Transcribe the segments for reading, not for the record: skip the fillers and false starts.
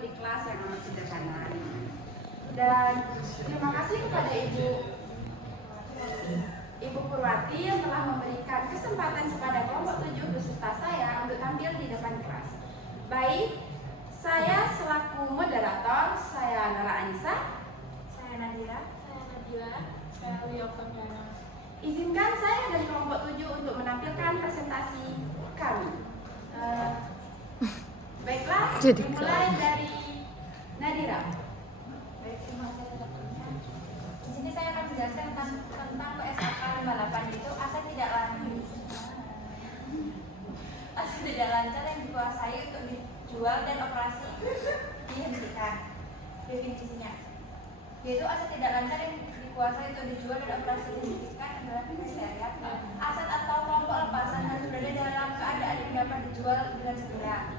di kelas yang amat sederhana. Dan terima kasih kepada Ibu Purwati yang telah memberikan kesempatan kepada kelompok 7 beserta saya untuk tampil di depan kelas. Baik, saya selaku moderator, saya Nara Anissa, saya Nadira, saya Liokonya. Izinkan saya dan kelompok 7 untuk menampilkan presentasi kami. Baiklah, dimulai dari Nadira. Baik, terima kasih. Di sini saya akan menjelaskan tentang PSAK 58 itu aset tidak lancar yang dikuasai untuk dijual dan operasi dihentikan. Definisinya, yaitu aset tidak lancar yang dikuasai untuk dijual dan operasi dihentikan adalah kriteria aset atau kelompok lepasan harus berada dalam keadaan yang dapat dijual dengan segera.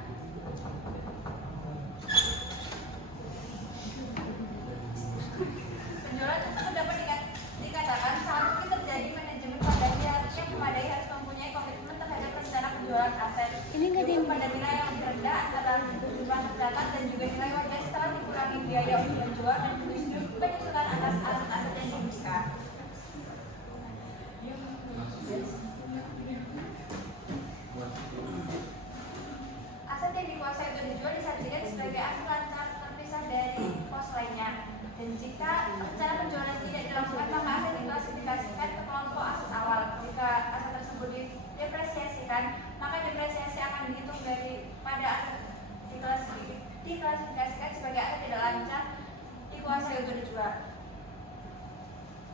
Penjualan tersebut dapat dikatakan seharusnya terjadi manajemen pada pihak yang memadai harus mempunyai komitmen terhadap rencana penjualan aset. Ini pada nilai yang rendah antara kebutuhan tercatat dan juga nilai wajar setelah dikurangi biaya untuk menjual dan penyusunan atas aset-aset yang dibutuhkan. Aset yang dikuasai untuk dijual disajikan sebagai aset lancar terpisah dari pos lainnya. Dan jika rencana penjualan tidak dilakukan, maka aset diklasifikasikan ke kelompok aset awal. Jika aset tersebut didepresiasikan, maka depresiasi akan dihitung pada aset diklasifikasikan sebagai aset tidak lancar dikuasai untuk dijual.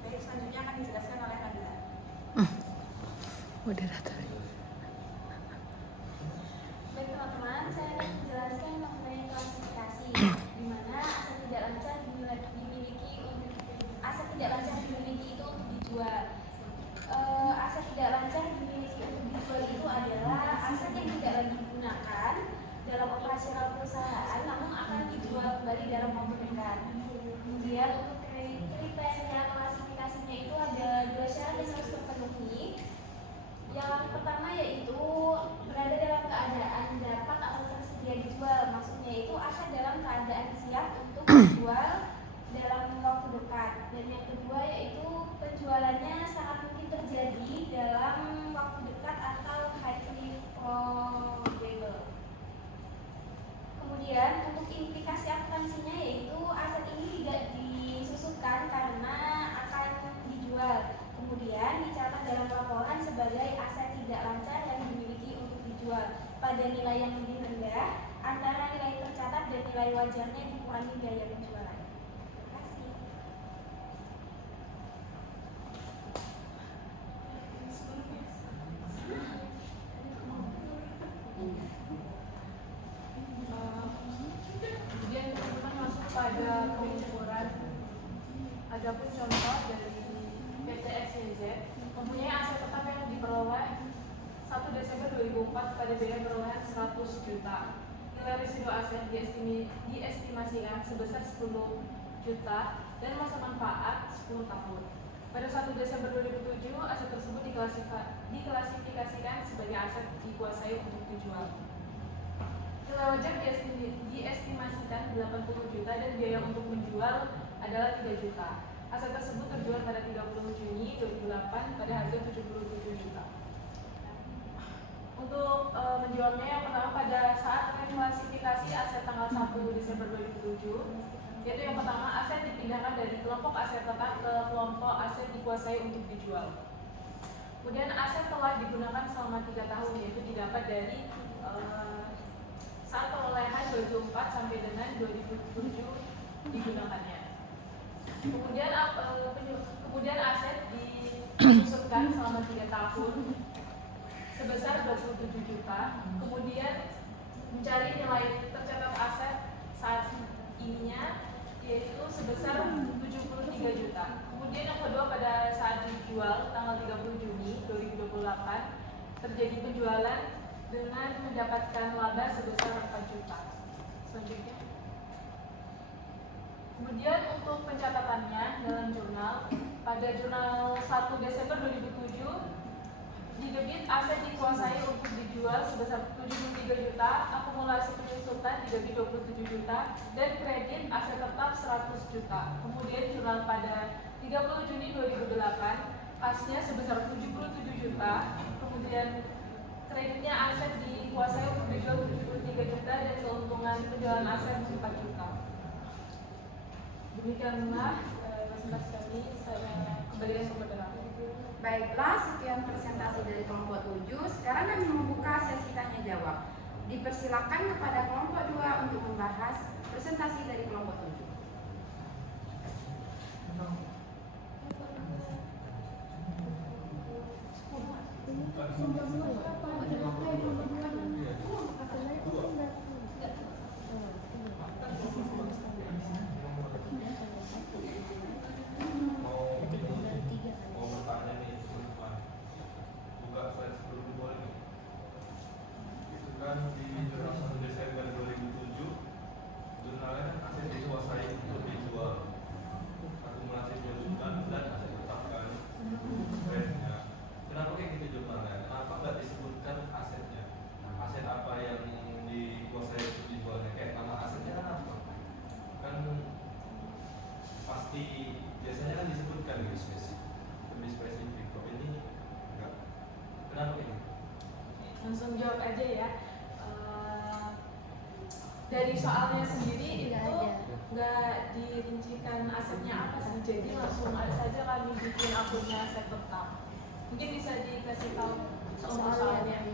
Baik, selanjutnya akan dijelaskan oleh Nadira. Moderator. Baik teman-teman, saya akan menjelaskan mengenai klasifikasi, di mana aset tidak lancar dimiliki itu untuk dijual. Aset tidak lancar dimiliki untuk dijual itu adalah aset yang tidak lagi digunakan dalam operasional perusahaan, namun akan dijual kembali dalam waktu dekat. Kemudian untuk kriteria klasifikasinya itu ada 2 syarat yang harus terpenuhi. Yang pertama yaitu berada dalam keadaan dapat atau tersedia dijual. Maksudnya itu aset dalam keadaan siap untuk dijual dalam waktu dekat. Dan yang kedua yaitu penjualannya sangat mungkin terjadi dalam waktu dekat atau highly probable. Kemudian untuk implikasi akuntansinya yaitu aset ini tidak disusupkan karena akan dijual. Kemudian dicatat dalam laporan sebagai aset tidak lancar yang dimiliki untuk dijual pada nilai yang lebih rendah antara nilai tercatat dan nilai wajarnya dikurangi biaya penjualan. Terima kasih. Kemudian teman-teman masuk pada pengukuran. Adapun contoh dari PT XYZ mempunyai aset tetap yang diperoleh 1 Desember 2004 pada biaya perolehan 100 juta. Nilai residu aset diestimasikan sebesar 10 juta dan masa manfaat 10 tahun. Pada 1 Desember 2007, aset tersebut diklasifikasikan sebagai aset dikuasai untuk dijual. Nilai wajar diestimasikan 80 juta dan biaya untuk menjual adalah 3 juta. Aset tersebut terjual pada 30 Juni 2008 pada harga 77 juta. Untuk menjualnya yang pertama pada saat klasifikasi aset tanggal 1 Desember 2007, yaitu yang pertama aset dipindahkan dari kelompok aset tetap ke kelompok aset dikuasai untuk dijual. Kemudian aset telah digunakan selama 3 tahun, yaitu didapat dari saat perolehan 2004 sampai dengan 2007 digunakannya. Kemudian aset disusupkan selama 3 tahun sebesar 27 juta. Kemudian mencari nilai tercatat aset saat ininya yaitu sebesar 73 juta. Kemudian yang kedua pada saat dijual tanggal 30 Juni 2028 terjadi penjualan dengan mendapatkan laba sebesar 4 juta. Selanjutnya. Kemudian untuk pencatatannya dalam jurnal, pada jurnal 1 Desember 2007 Di debit aset dikuasai untuk dijual sebesar 73 juta, akumulasi penyusutan di debit 27 juta, dan kredit aset tetap 100 juta. Kemudian jurnal pada 30 Juni 2008, kasnya sebesar 77 juta, kemudian kreditnya aset dikuasai untuk dijual 73 juta, dan keuntungan penjualan aset 4 juta. Demikianlah presentasi kami, saya kembalikan ke moderator. Baiklah, sekian presentasi dari kelompok 7. Sekarang kami membuka sesi tanya jawab. Dipersilakan kepada kelompok 2 untuk membahas presentasi dari kelompok 7. Di jurnal 1 Desember 2007, jurnalnya aset dikuasai untuk dijual, akumulasi penyusutan dan aset tetap kan kreditnya. Kenapa kayak gitu jurnalnya? Kenapa nggak disebutkan asetnya? Aset apa yang dikuasai untuk dijualnya? Kayak nama asetnya kan apa? Kan pasti biasanya kan disebutkan gitu lebih spesifik. Kok ini enggak? Kenapa kayak gitu? Langsung jawab aja ya. Dari soalnya sendiri itu nggak dirincikan asetnya apa sih, jadi langsung saja kami bikin akunnya aset tetap. Mungkin bisa dikasih tahu soalnya.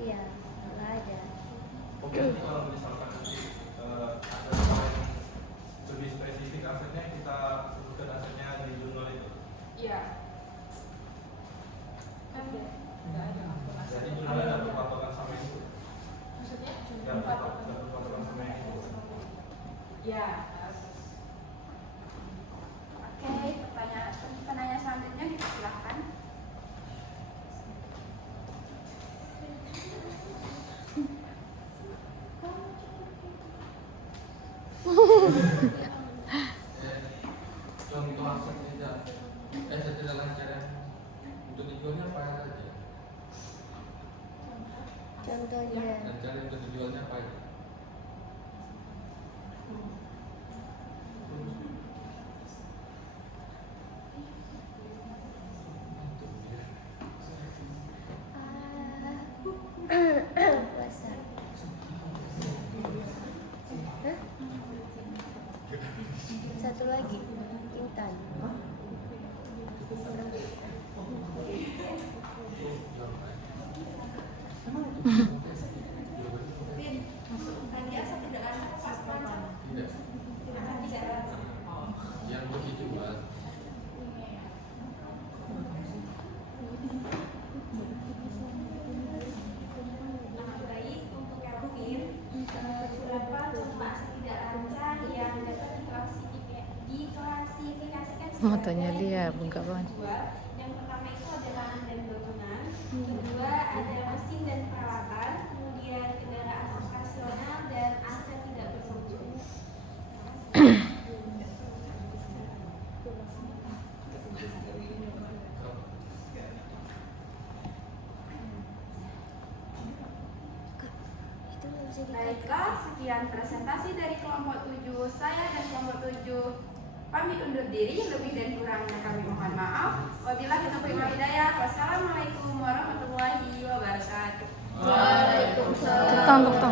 Iya, nggak ada. Oke, nanti kalau misalkan nanti ada soal yang lebih spesifik asetnya, kita sebutkan asetnya di jurnal itu. Iya. Kan nggak ada akun aset. Jadi jurnal ada berpatokan sama itu. Maksudnya Ya, berpatokan sama itu. Ya. Oke, penanya selanjutnya dipersilakan. Contoh aset tidak lancar untuk dijualnya apa saja? Contohnya Lancar untuk dijualnya apa aja? puasa. Hah? Satu lagi, intan. Tadi aset tidak lancar apa aset lancar? Tidak. Aset tidak lancar. Yang untuk dijual Baik, untuk Kelvin, beberapa contoh aset tidak lancar yang dapat diklasifikasikan Motonya dia buka banget. jual. Yang pertama itu ada lahan dan bangunan, kedua ada mesin dan peralatan, kemudian kendaraan operasional dan aset tidak berfungsi. Itu nggak bisa dikatakan. Baiklah, sekian presentasi dari kelompok 7. Saya dan kelompok 7 pamit undur diri. Lebih dan kurangnya kami mohon maaf. Wabillahi taufiq wal hidayah. Wassalamualaikum warahmatullahi wabarakatuh. Tepuk tangan, tepuk tangan.